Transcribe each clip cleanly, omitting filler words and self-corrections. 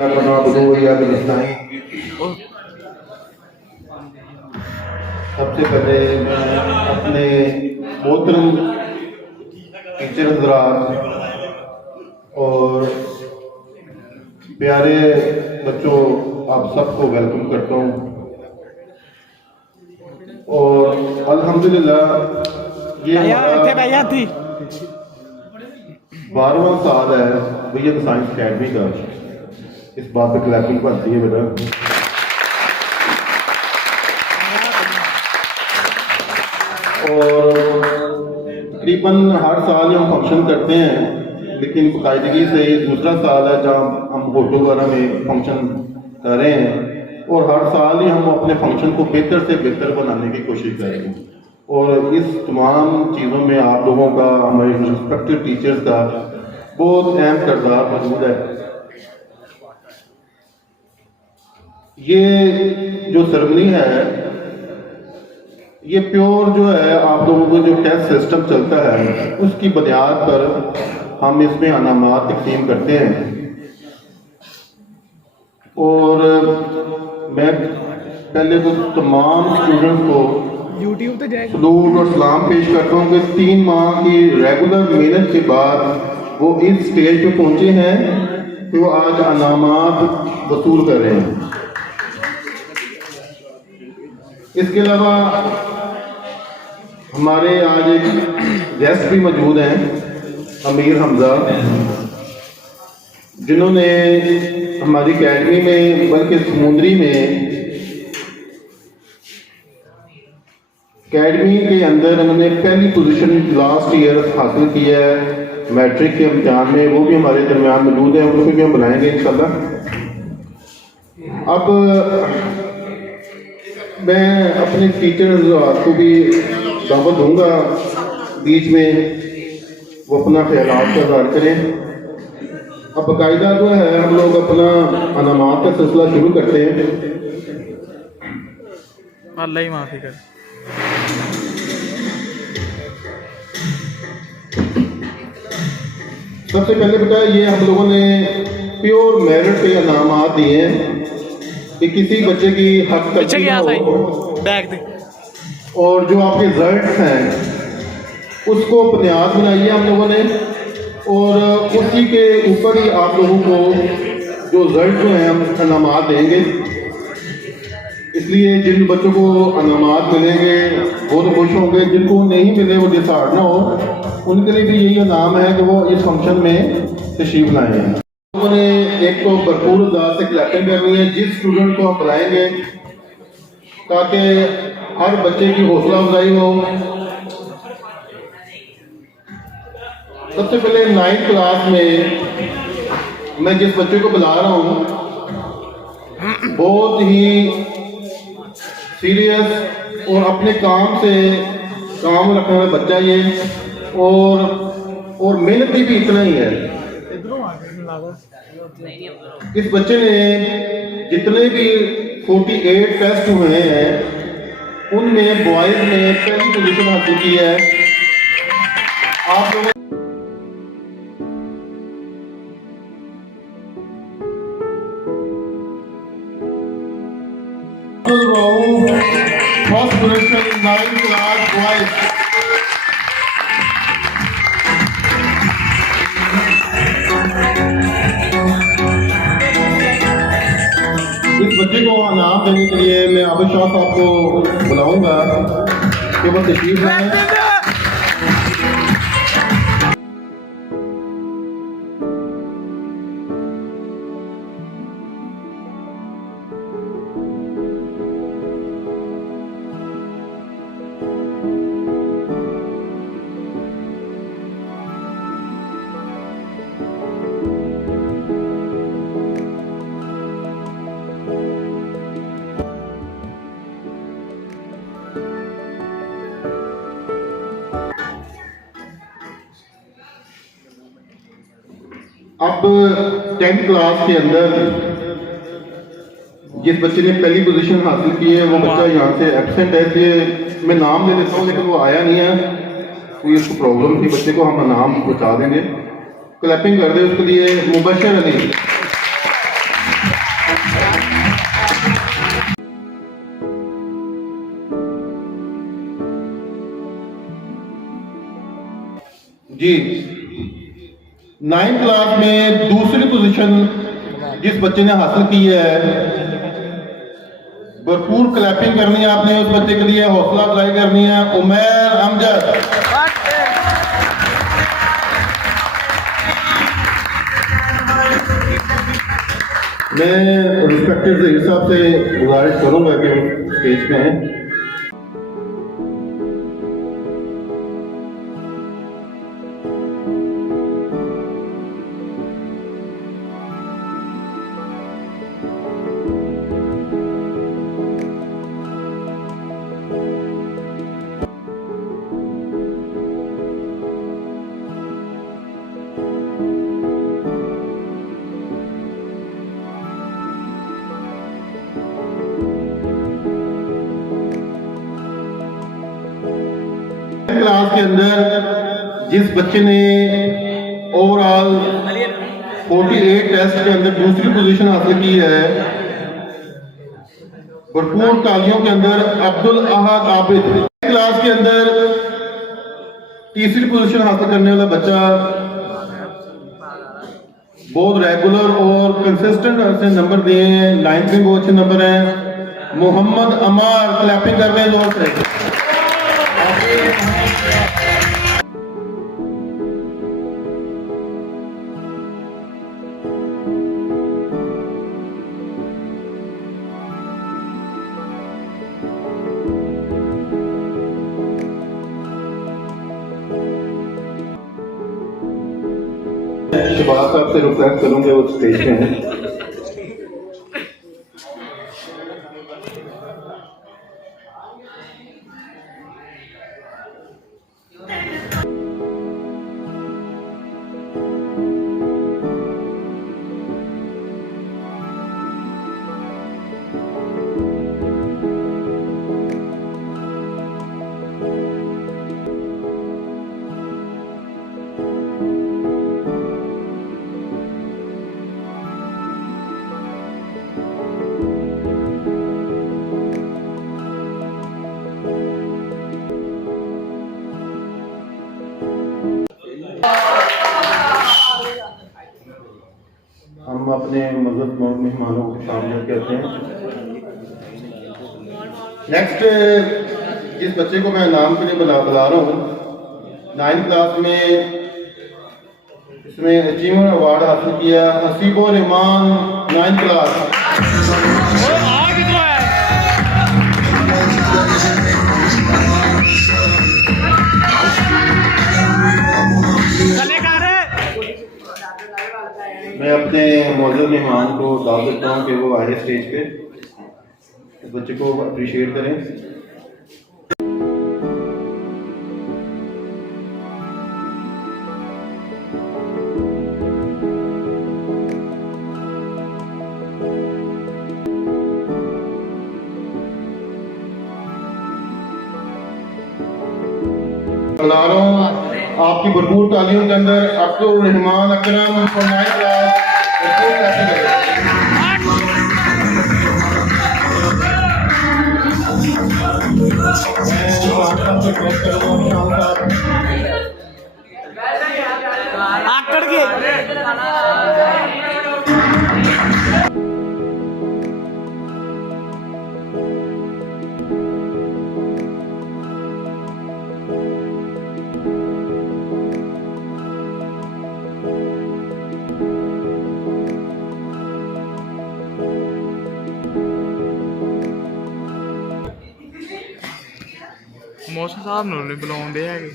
सबसे पहले मैं अपने मोहतरम टीचर हज़रात और प्यारे बच्चों आप सबको वेलकम करता हूँ। और अल्हम्दुलिल्लाह ये 12वां साल है विजन साइंस अकेडमी का। इस बात पे क्लैपिंग बनती है बेटा। और तकरीबन हर साल हम फंक्शन करते हैं, लेकिन बाकायदगी से दूसरा साल है जहाँ हम होटल वगैरह में फंक्शन कर रहे हैं। और हर साल ही हम अपने फंक्शन को बेहतर से बेहतर बनाने की कोशिश कर रहे हैं। और इस तमाम चीज़ों में आप लोगों का, हमारे रिस्पेक्टेड टीचर्स का बहुत अहम किरदार मौजूद है। ये जो सेरेमनी है, ये प्योर जो है आप लोगों को जो टेस्ट सिस्टम चलता है उसकी बुनियाद पर हम इसमें अनामात तकसीम करते हैं। और मैं पहले तो तमाम स्टूडेंट्स को सलूट और सलाम पेश करता हूँ कि 3 माह की रेगुलर मेहनत के बाद वो इस स्टेज पे पहुंचे हैं कि वो आज अनामात वसूल कर रहे हैं। इसके अलावा हमारे आज एक गेस्ट भी मौजूद हैं, अमीर हमजा, जिन्होंने हमारी अकेडमी में बल्कि समुंदरी में अकेडमी के अंदर उन्होंने पहली पोजीशन लास्ट ईयर हासिल की है मैट्रिक के इम्तिहान में। वो भी हमारे दरमियान मौजूद हैं, उनको भी हम बुलाएंगे इंशाल्लाह। अब मैं अपने टीचर्स को भी दावत दूंगा बीच में, वो अपना ख्यालात का इज़हार करें। अब बाकायदा जो है हम लोग अपना अनामात का सिलसिला शुरू करते हैं। अल्लाह ही माफ़ी करे। सबसे पहले बेटा ये हम लोगों ने प्योर मेरिट पे अनामात दिए हैं कि किसी बच्चे की हक तक और जो आपके रिजल्ट्स हैं उसको बुनियाद बनाई है हम लोगों ने। और उसी के ऊपर ही आप लोगों को जो रिजल्ट जो हैं हम अनामात देंगे। इसलिए जिन बच्चों को अनामात मिलेंगे वो तो खुश होंगे, जिनको नहीं मिले वो डिसहार्ड ना हो, उनके लिए भी यही इनाम है कि वो इस फंक्शन में तशरीफ लाए हैं। लोगों ने एक तो भरपूर अंदाज से क्लैपिंग करनी है जिस स्टूडेंट को हम बुलाएंगे, ताकि हर बच्चे की हौसला अफजाई हो। सबसे पहले 9th क्लास में मैं जिस बच्चे को बुला रहा हूँ बहुत ही सीरियस और अपने काम से काम रखने वाला बच्चा ये, और मेहनती भी इतना ही है। इस बच्चे ने जितने भी 48 टेस्ट हुए हैं उनमें बॉयज ने पहली पोजीशन हासिल की है। आप लोगों first position 9th class boys. इस बच्चे को इनाम देने के लिए मैं आबिद शाह साहब को बुलाऊंगा कि वो तशरीफ लाएं। अब 10th क्लास के अंदर जिस बच्चे ने पहली पोजीशन हासिल की है वो बच्चा यहाँ से एब्सेंट है, इसलिए मैं नाम ले लेता हूँ, लेकिन वो आया नहीं है, कोई उसको प्रॉब्लम थी। बच्चे को हम नाम बता देंगे। क्लैपिंग कर दे उसके लिए। मुबशर अली। जी 9th क्लास में दूसरी पोजीशन जिस बच्चे ने हासिल की है, भरपूर क्लैपिंग करनी है आपने उस बच्चे के लिए, हौसला अफजाई करनी है। उमैर अमजद। मैं रिस्पेक्टेड ज़हीर साहब से गुजारिश करूंगा कि स्टेज पे हैं। क्लास के अंदर जिस बच्चे ने ओवरऑल 48 टेस्ट के अंदर दूसरी पोजीशन हासिल की है, भरपूर तालियों के अंदर अब्दुल अहद आबिद। क्लास के अंदर तीसरी पोजीशन हासिल करने वाला बच्चा बहुत रेगुलर और कंसिस्टेंट से नंबर दिए हैं, 9th में बहुत अच्छे नंबर हैं। मोहम्मद अमार, क्लैपिंग कर रहे हैं जोर से। शहबाज साहब से रिक्वेस्ट करूंगे वो स्टेज पे हैं। हम अपने मज़हब मेहमानों के सामने कहते हैं। नेक्स्ट जिस बच्चे को मैं नाम के लिए बुला रहा हूँ, 9th क्लास में इसमें अचीवमेंट अवार्ड हासिल किया हसीबुर रहमान, 9th क्लास। मैं अपने मौजूद मेहमान को दावत देता हूँ कि वो आए स्टेज पे, इस बच्चे को अप्रिशिएट करें। बुला रहा हूँ आपकी भरपूर तालियों के अंदर अब्दुल रहमान अकरम फ्रॉम 9th क्लास। ਮੌਸਮ ਸਾਹਿਬ ਨੂੰ ਨਹੀਂ ਬੁਲਾਉਂਦੇ ਹੈਗੇ।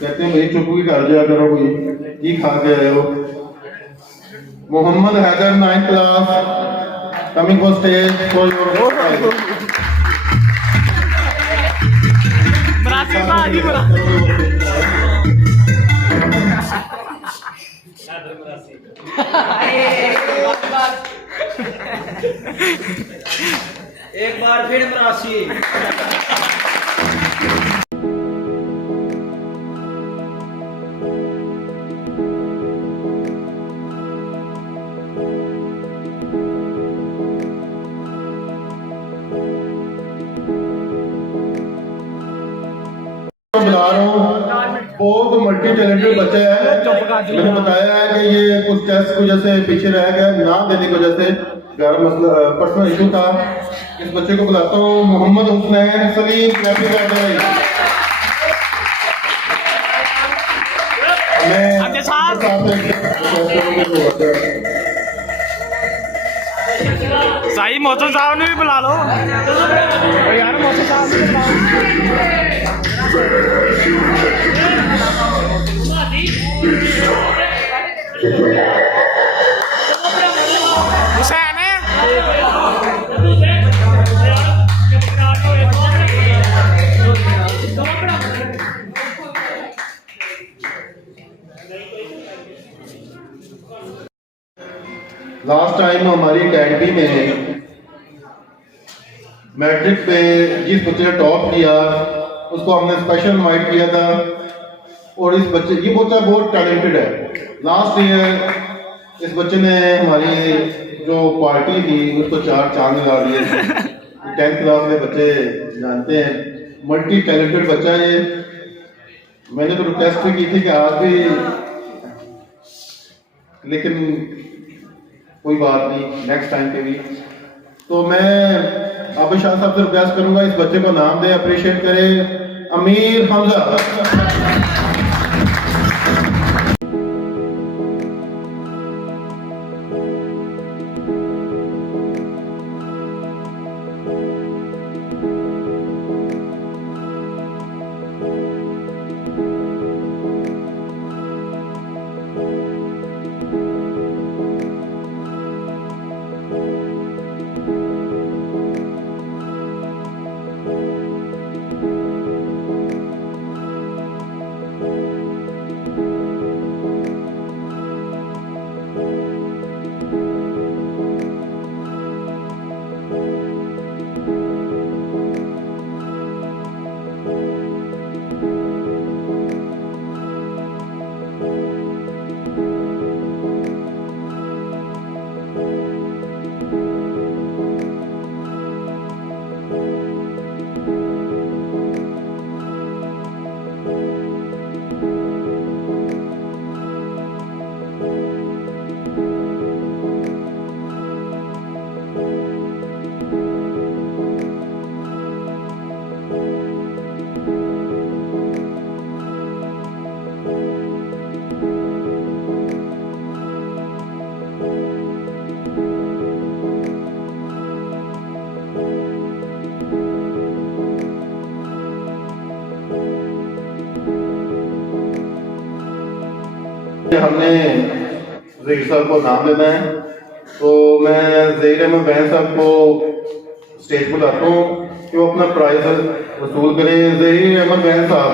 कहते हैं भाई चुप भी कर जाया करो, कोई की खा के आए हो। Mohammad Haider 9th class coming for stage for your एक बार फिर मरासी। बुला रहा हूँ, बहुत मल्टी टैलेंटेड बच्चा है। मैंने बताया है कि ये कुछ टेस्ट की वजह से पीछे रह गया, नाम देने की वजह से घर मसला पर्सनल इशू था। इस बच्चे को बुलाता हूँ, मोहम्मद हुसैन सलीम। कैसे करते हैं साई मौसम साहब ने भी बुला लो यार, मौसम साहब ने हुसैन है। लास्ट टाइम हमारी अकेडमी में मैट्रिक में जिस बच्चे ने टॉप किया उसको हमने स्पेशल इनवाइट किया था, और इस बच्चे, ये बच्चा बहुत टैलेंटेड है। लास्ट ईयर इस बच्चे ने हमारी जो पार्टी थी उसको 4 चांद लगा दिए। 10th क्लास के बच्चे जानते हैं, मल्टी टैलेंटेड बच्चा है ये। मैंने तो रिक्वेस्ट भी की थी कि आज भी, लेकिन कोई बात नहीं, नेक्स्ट टाइम पे भी। तो मैं आबिद शाह साहब से रिक्वेस्ट करूंगा इस बच्चे को नाम दे, अप्रिशिएट करें, अमीर हमजा। हमने ज़हीर साहब को नाम देना है, तो मैं ज़हीर अहमद बैन साहब को स्टेज पर लाता हूँ कि वो अपना प्राइज वसूल करें। ज़हीर अहमद बैन साहब।